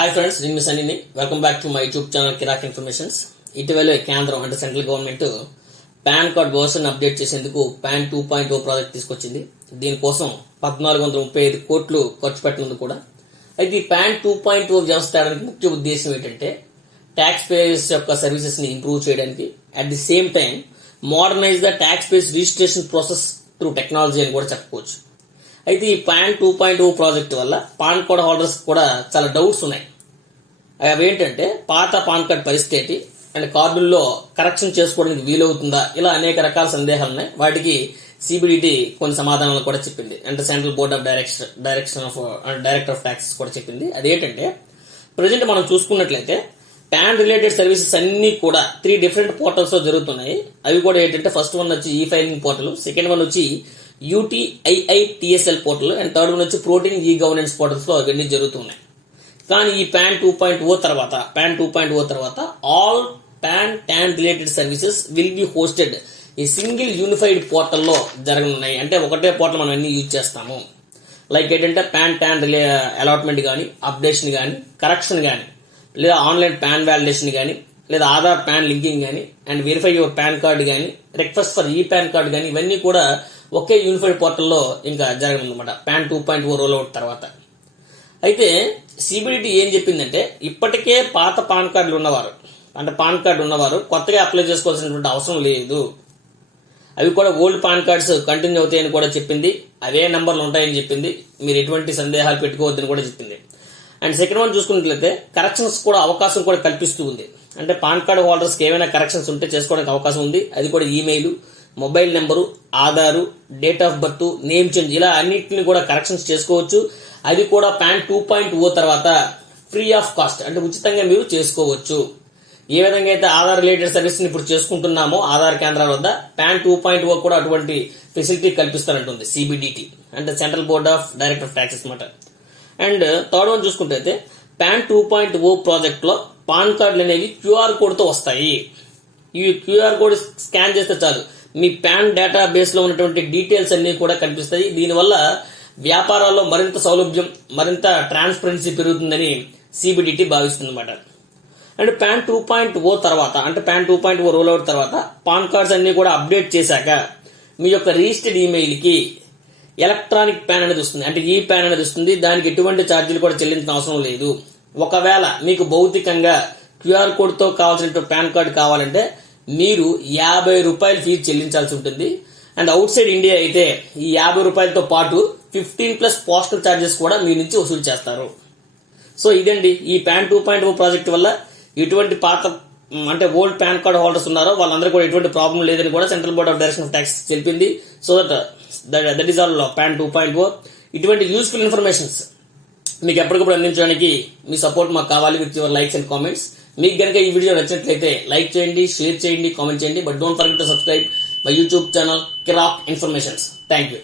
Hi friends, నేను మీ సన్నీని. Welcome back to my YouTube channel Kiraak informations. ఇటీవల కేంద్రం అంటే central government PAN card version update చేసేందుకు పాన్ 2.0 ప్రాజెక్ట్ తీసుకొచ్చింది. దీనికోసం 1435 కోట్లు ఖర్చు పెట్టనుంది కూడా. అయితే ఈ పాన్ 2.0 వ్యవస్థ తేడానికి ముఖ్య ఉద్దేశం ఏంటంటే ట్యాక్స్ పేయర్స్ యొక్క సర్వీసెస్ ని ఇంప్రూవ్ చేయడానికి, at the same time modernise the taxpayers registration process through technology అని కూడా చెప్పుకోవచ్చు. అయితే ఈ పాన్ 2.0 ప్రాజెక్ట్ వల్ల పాన్ కార్డ్ హోల్డర్స్ కూడా చాలా డౌట్స్ ఉన్నాయి. అవి ఏంటంటే పాత పాన్ కార్డ్ పరిస్థితి ఏంటి అండ్ కార్డుల్లో కరెక్షన్ చేసుకోవడానికి వీలవుతుందా, ఇలా అనేక రకాల సందేహాలు ఉన్నాయి. వాటికి సిబిడిటి కొన్ని సమాధానాలు కూడా చెప్పింది. అంటే central board of director of taxes కూడా చెప్పింది. అదేంటంటే ప్రజెంట్ మనం చూసుకున్నట్లయితే పాన్ రిలేటెడ్ సర్వీసెస్ అన్ని కూడా 3 డిఫరెంట్ పోర్టల్స్ లో జరుగుతున్నాయి. అవి కూడా ఏంటంటే ఫస్ట్ వన్ వచ్చి ఈ ఫైలింగ్ పోర్టల్, సెకండ్ వన్ వచ్చి UTIITSL portal and third one వచ్చి ప్రోటీన్ ఈ గవర్నెన్స్ పోర్టల్స్ లో అవన్నీ జరుగుతున్నాయి. కానీ ఈ పాన్ 2.0 తర్వాత all pan tan related services will be hosted ఈ సింగిల్ యూనిఫైడ్ పోర్టల్లో జరగనున్నాయి. అంటే ఒకటే పోర్టల్ మనం అన్ని యూజ్ చేస్తాము. లైక్ ఏంటంటే పాన్ ట్యాన్ అలాట్మెంట్ కానీ, అప్డేషన్ కానీ, కరెక్షన్ కానీ, లేదా ఆన్లైన్ పాన్ వ్యాలిడేషన్ కానీ, లేదా ఆధార్ పాన్ లింకింగ్ కానీ, and verify your pan card కానీ, రిక్వెస్ట్ ఫర్ ఈ పాన్ కార్డు కానీ, ఇవన్నీ కూడా ఒకే యూనిఫైడ్ పోర్టల్లో ఇంకా జరగనుందన్నమాట పాన్ 2.0 రోల్ అవుట్ తర్వాత. అయితే సిబిడిటి ఏం చెప్పిందంటే ఇప్పటికే పాత పాన్ కార్డులు ఉన్నవారు, అంటే పాన్ కార్డు ఉన్నవారు కొత్తగా అప్లై చేసుకోవాల్సినటువంటి అవసరం లేదు. అవి కూడా ఓల్డ్ పాన్ కార్డ్స్ కంటిన్యూ అవుతాయని కూడా చెప్పింది. అవే నంబర్లు ఉంటాయని చెప్పింది. మీరు ఎటువంటి సందేహాలు పెట్టుకోవద్దని కూడా చెప్పింది. అండ్ సెకండ్ వన్ చూసుకున్నట్లయితే కరెక్షన్స్ కూడా అవకాశం కూడా కల్పిస్తూ ఉంది. అంటే పాన్ కార్డు హోల్డర్స్ కి ఏమైనా కరెక్షన్స్ ఉంటే చేసుకోవడానికి అవకాశం ఉంది. అది కూడా email, mobile number, Aadhaar, date of birth, name change, ఇలా అన్నింటిని కూడా కరెక్షన్స్ చేసుకోవచ్చు. అది కూడా పాన్ 2.0 తర్వాత ఫ్రీ ఆఫ్ కాస్ట్, అంటే ఉచితంగా మీరు చేసుకోవచ్చు. ఏ విధంగా అయితే ఆధార్ రిలేటెడ్ సర్వీస్ ని ఇప్పుడు చేసుకుంటున్నామో ఆధార్ కేంద్రాల వద్ద, పాన్ 2.0 కూడా అటువంటి ఫెసిలిటీ కల్పిస్తారంటుంది సిబిడిటి, అంటే central board of director of taxes అన్నమాట. అండ్ థర్డ్ వన్ చూసుకుంటే పాన్ 2.0 ప్రాజెక్ట్ లో పాన్ కార్డులు అనేవి క్యూఆర్ కోడ్ తో వస్తాయి. ఈ క్యూఆర్ కోడ్ స్కాన్ చేస్తే చాలు మీ పాన్ డేటా బేస్ లో ఉన్నటువంటి డీటెయిల్స్ అన్ని కూడా కనిపిస్తాయి. దీనివల్ల వ్యాపారాల్లో మరింత సౌలభ్యం, మరింత ట్రాన్స్పరెన్సీ పెరుగుతుందని సిబిడిటి భావిస్తుంది అన్నమాట. అండ్ పాన్ 2.0 తర్వాత, అంటే పాన్ 2.0 రోల్ అవుట్ తర్వాత పాన్ కార్డ్స్ అన్ని కూడా అప్డేట్ చేశాక మీ యొక్క రిజిస్టర్డ్ ఈమెయిల్ కి ఎలక్ట్రానిక్ పాన్ అనేది వస్తుంది, అంటే ఈ పాన్ అనేది వస్తుంది. దానికి ఎటువంటి ఛార్జీలు కూడా చెల్లించిన అవసరం లేదు. ఒకవేళ మీకు భౌతికంగా క్యూఆర్ కోడ్ తో కావాల్సిన పాన్ కార్డు కావాలంటే మీరు 50 రూపాయలు ఫీజు చెల్లించాల్సి ఉంటుంది. అండ్ అవుట్ సైడ్ ఇండియా అయితే ఈ 50 రూపాయలతో పాటు 15+ పోస్టల్ ఛార్జెస్ కూడా మీ నుంచి వసూలు చేస్తారు. సో ఇదండి ఈ పాన్ 2.0 ప్రాజెక్ట్ వల్ల ఎటువంటి పాత అంటే ఓల్డ్ పాన్ కార్డ్ హోల్డర్స్ ఉన్నారో వాళ్ళందరూ కూడా ఎటువంటి ప్రాబ్లం లేదని కూడా central board of direction of tax తెలిపింది. So that is all PAN 2.0. ఇటువంటి యూస్ఫుల్ ఇన్ఫర్మేషన్స్ మీకు ఎప్పటికప్పుడు అందించడానికి మీ సపోర్ట్ మాకు కావాలి with your likes and comments. మీకు కనుక ఈ వీడియో నచ్చినట్లయితే లైక్ చేయండి, షేర్ చేయండి, కామెంట్ చేయండి. But don't forget to subscribe my YouTube channel Kiraak informations. Thank you.